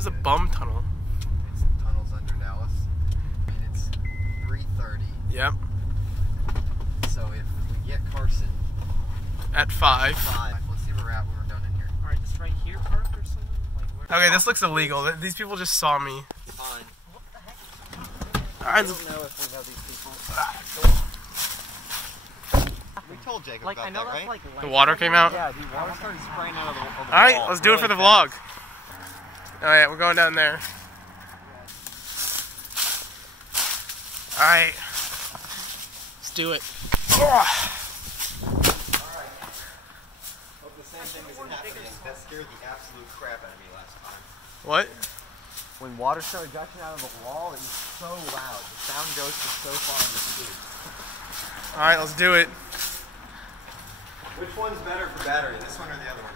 is a bum tunnel? It's tunnels under Dallas. I mean, it's 3:30. Yep. So if we get Carson at 5. Let's see where we're at when we're done in here. Alright, this right here park or something? Like, Okay, this looks illegal. These people just saw me. Fine. what the heck? Alright, I don't know if we know these people. We told Jacob Like, about I know that, that's right? like the water came out. Yeah, dude, water started spraying out of the wall. Alright, let's do it for the vlog. Alright, we're going down there. Alright. Let's do it. Hope the same thing isn't happening. That scared the absolute crap out of me last time. What? When water started gushing out of the wall, it was so loud. The sound goes for so far in the street. Alright, let's do it. Which one's better for battery, this one or the other one?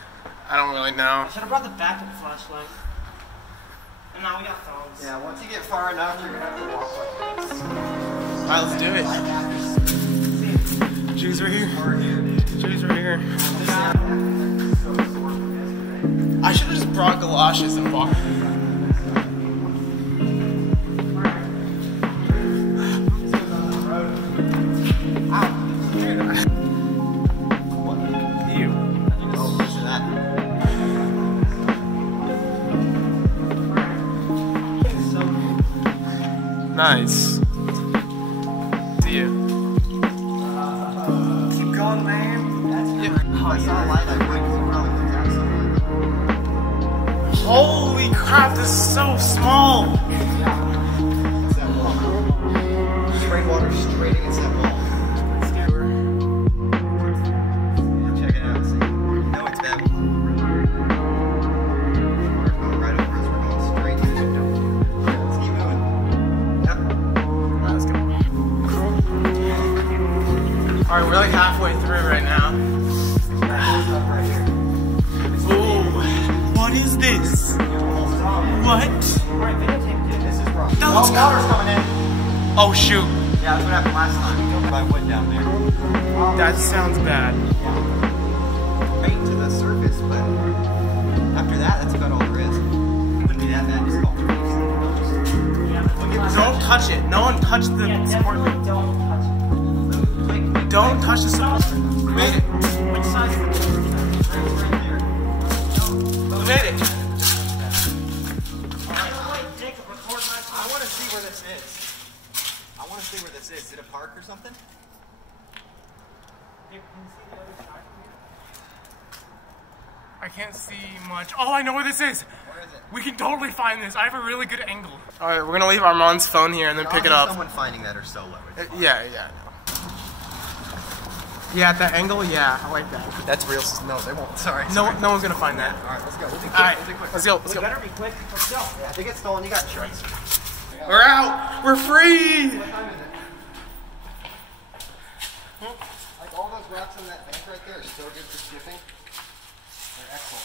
I don't really know. I should have brought the backup flashlight. And now we got phones. Yeah, once you get far enough, you're gonna have to walk like this. Alright, let's do it. Jews right here. Jews right here. I should have just brought galoshes and walked. Nice. See you. Keep going, man. If I saw a light, I would, because it probably looked out somewhere. Holy crap, this is so small. It's that wall. Straight water straight against that wall. Check it out, see. No, it's bad. Water's going right over us. We're going straight to the window. Let's keep moving. Yep. Let's go. Alright, we're like halfway through right now. Right here. Ooh, what is this? What? Alright, videotape it. This is rough. No, Oh, it's water's coming in. Oh shoot, Yeah, that's what happened last time. We jumped by wood down there. that sounds bad. Right to the surface, but after that, that's about all there is. Wouldn't be that bad. Just fall trees. Don't touch it. No one touch the Yeah, support. definitely don't touch it. Don't touch the support. We made it. Which side is it? We made it. Jacob, record my I want to see where this is. I want to see where this is. Is it a park or something? Can you see the other side from here? I can't see much. Oh, I know where this is. Where is it? We can totally find this. I have a really good angle. Alright, we're gonna leave Armand's phone here and then pick it up. Someone finding that or solo. Yeah, yeah. Yeah, at that angle, yeah, I like that. That's real. No, they won't. Sorry. No one's gonna find that. All right, let's go. We'll do quick. Alright, We'll do quick. let's go, let's We go. better be quick. Let's go. Yeah, if they get stolen, you got insurance. We're out! We're free! What time is it? Like all those rocks in that bank right there are so good for skipping. They're excellent.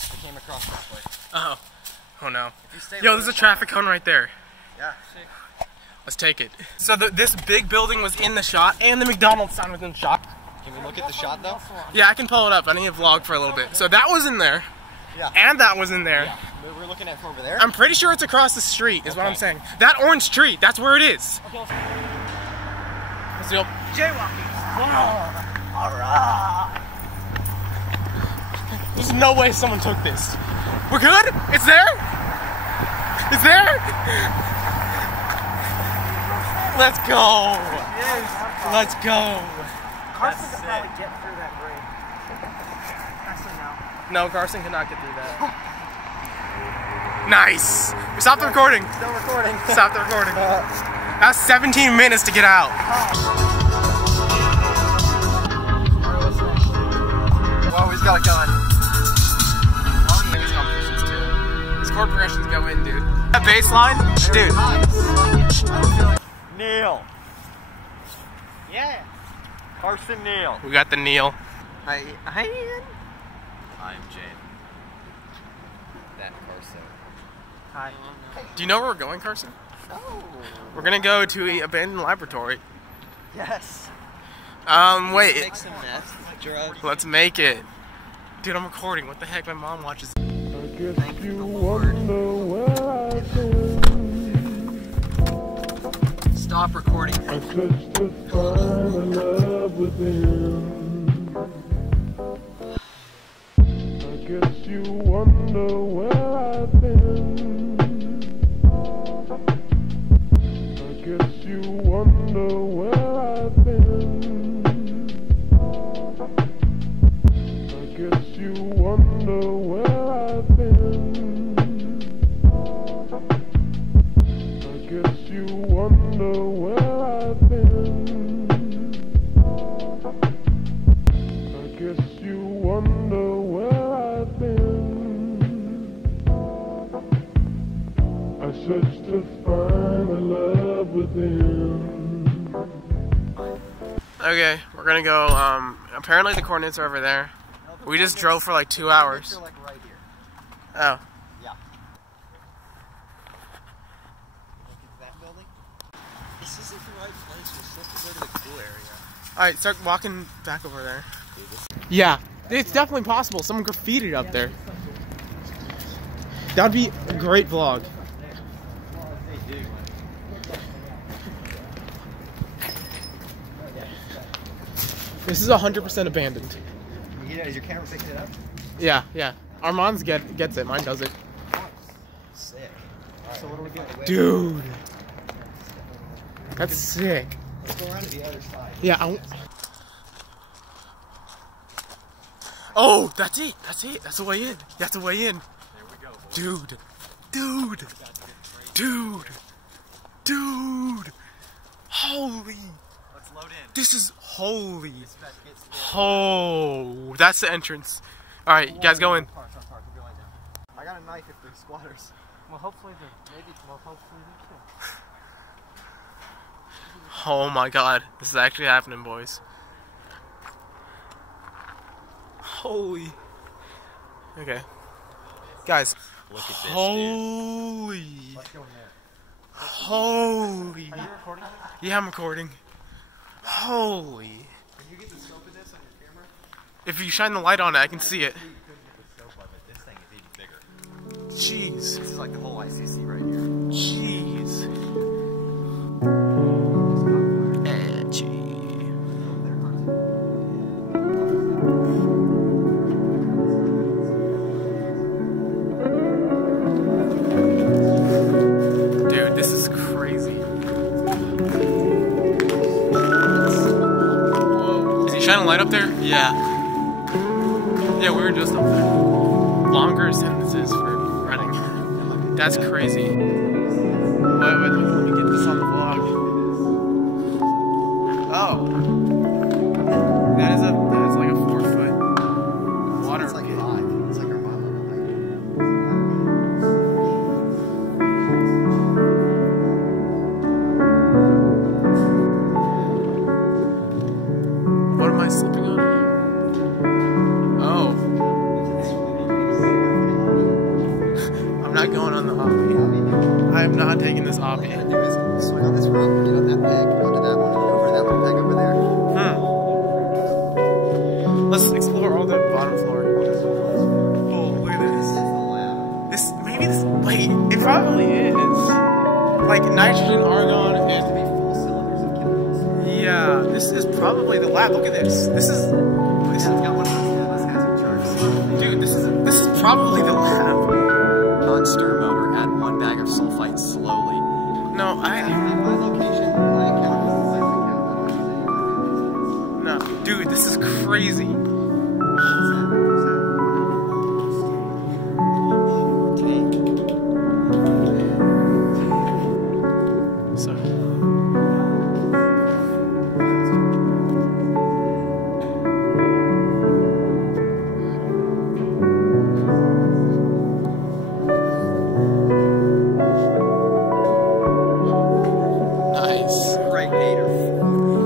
I came across this way. Oh. Oh no. If you stay Yo, low there's a enough- traffic cone right there. Yeah. Let's take it. So this big building was in the shot, and the McDonald's sign was in the shot. Can we look at the shot though? Yeah, I can pull it up. I need to vlog for a little bit. So that was in there, Yeah. and that was in there. Yeah. We're looking at from over there. I'm pretty sure it's across the street, is what I'm Okay. saying. That orange tree, that's where it is. Okay, let's Let's go. jaywalking. There's no way someone took this. We're good? It's there? It's there? Let's go. Let's go. Carson could probably get through that grade. Actually, no. No, Carson cannot get through that. Nice. We stopped the recording. Still recording. Stop the recording. That's 17 minutes to get out. Well, he's got a gun. These chord progressions go in, dude. That bass line, dude. Neil. Yeah. Carson Neil. We got the Neil. Hi, Ian. I'm Jane. That Carson. Hi. Do you know where we're going, Carson? Oh. We're gonna go to an abandoned laboratory. Yes. Wait. Make some meth. Drugs. Let's make it. Dude, I'm recording. What the heck? My mom watches. Okay. Thank the Lord. Stop recording. I searched to find a love within. I guess you wonder where I've been. I guess you wonder where I've been. I guess you wonder where I've been. I guess you wonder where I've been. I guess you wonder where I've been. I searched to find a love within. Okay, we're gonna go, apparently the coordinates are over there. We just drove for like 2 hours. They're like right here. Oh. Yeah. Look at that building. This isn't the right place. We're supposed to go to the cool area. Alright, start walking back over there. Yeah, it's definitely possible. Someone graffitied up there. That'd be a great vlog. This is 100% abandoned. Is your camera picking it up? Yeah, yeah. Armand's gets it. Mine doesn't. Sick. Right. So what are we doing? Dude. That's sick. Let's go around to the other side. Yeah. Oh, that's it. That's it. That's the way in. That's the way in. There we go. Boys. Dude. Dude. Dude. Dude. Holy. Let's load in. This is holy. This gets Oh, that's the entrance. All right, you guys go in. Park, we're going down. I got a knife if they're squatters. Well, hopefully they kill. Oh my God, this is actually happening, boys. Holy. Okay, guys. Look at this, holy. dude. Let's go in there. Holy. Are you recording? Yeah, I'm recording. Holy. Can you get the scope of this on your camera? If you shine the light on it, I can see it. You couldn't get the scope of it. This thing is even bigger. Jeez. This is like the whole ICC right here. Jeez. Dude, this is crazy. Whoa. Is he shining a light up there? Yeah. Yeah, we were just up there. Longer sentences for running. That's crazy. Wait, let me get this on the vlog. Oh. That is like a 4-foot water. It's like pit. 5. It's like our mom. What am I slipping on? Oh. I'm not going on the obby. I am not taking this obby. Swing on this rope, get on that peg, go to that one, and over that little peg over there. Let's explore all the bottom floor. Oh, look at This is this. the lab. Wait, it probably is. Like nitrogen, argon, It has to and be full cylinders of chemicals. yeah, this is probably the lab. Look at this. This is Yeah, it's got one of those. Yeah, this has a charge. dude. This is probably the lab. Non-stir motor. Add 1 bag of sulfite slowly. No, My location, my account is my account. no, dude. This is crazy. So. Nice. Impregnator.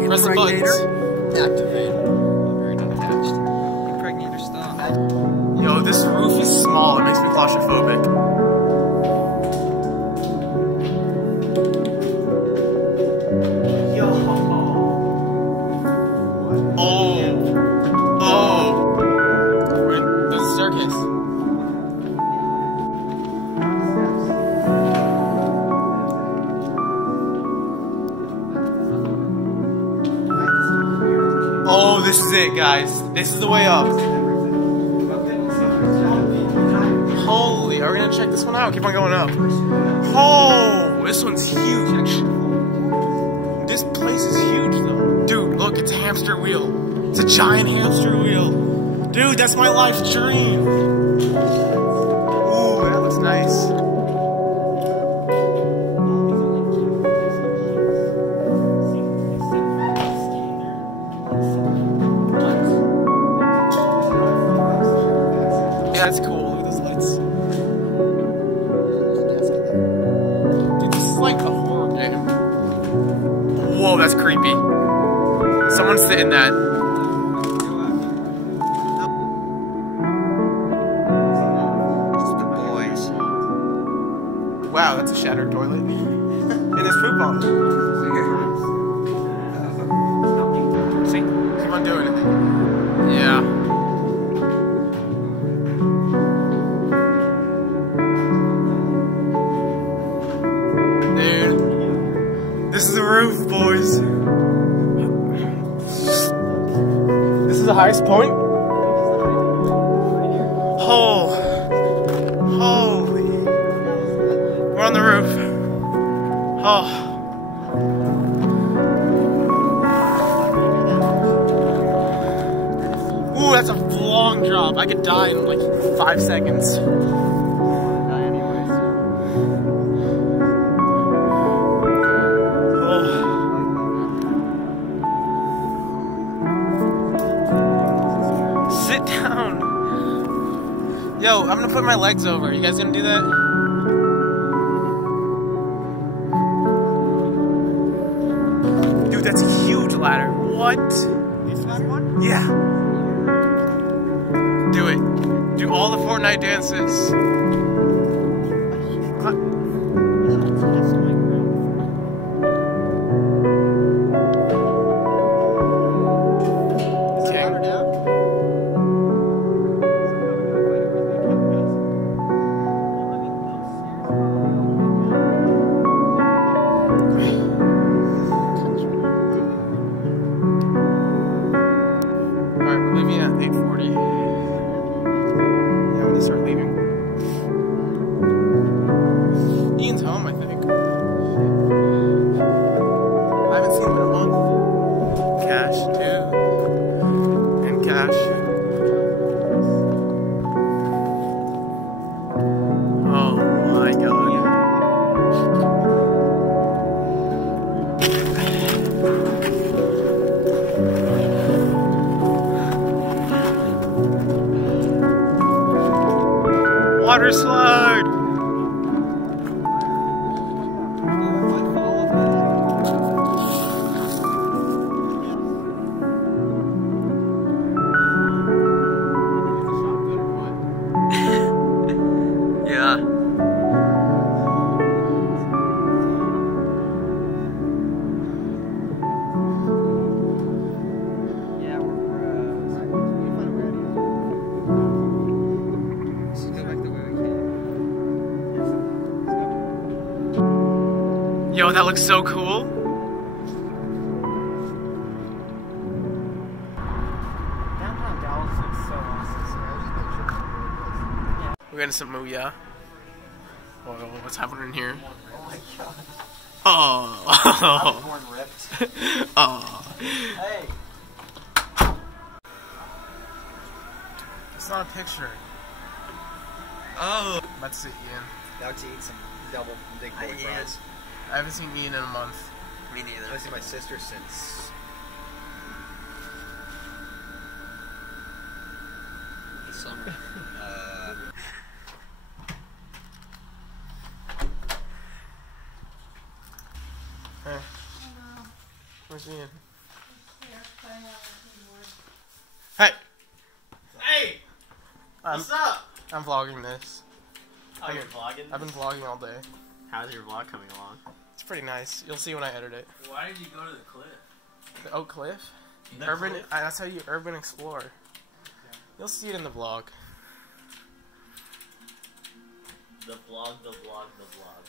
Press the buttons. Activate. Very detached. Impregnator stop. Yo, this roof is small. It makes me claustrophobic. Oh. There's a staircase. Oh, this is it, guys. This is the way up. Holy, are we gonna check this one out? Keep on going up. Oh, this one's huge. This place is huge, though. Dude, look, it's a hamster wheel. It's a giant hamster wheel. Dude, that's my life's dream. Ooh, that looks nice. Yeah, that's cool. Look at those lights. Dude, this is like a horror game. Whoa, that's creepy. Someone's sitting that. Wow, that's a shattered toilet. And there's poop on it. See? Keep on doing it. Yeah. Dude. This is the roof, boys. This is the highest point? Oh. Holy. We're on the roof. Oh. Ooh, that's a long drop. I could die in like 5 seconds. Sit down. Yo, I'm gonna put my legs over. You guys gonna do that? Dude, that's a huge ladder. What? Yeah. Do it. Do all the Fortnite dances. Alright, we're leaving at 8:40. Yeah, when you start leaving. Ian's home, I think. I haven't seen him in a month. Cash, too. And Cash. Oh my god. Water slide! Yeah. Yo, that looks so cool. Downtown Dallas looks so awesome. We're getting some Mooyah. Oh, what's happening here? Oh my god. Oh. I was born ripped. Oh. Hey. It's not a picture. Oh. Let's see, Ian. Now to eat some double big boy fries. I haven't seen Ian in a month. Me neither. I haven't seen my sister since the summer. Hey. Where's Ian? Hey! Hey! What's up? I'm vlogging this. Oh, you're vlogging? I've been vlogging all day. How's your vlog coming along? It's pretty nice. You'll see when I edit it. Why did you go to the cliff? The Oak Cliff? The Urban. cliff? That's how you urban explore. You'll see it in the vlog. The vlog, the vlog, the vlog.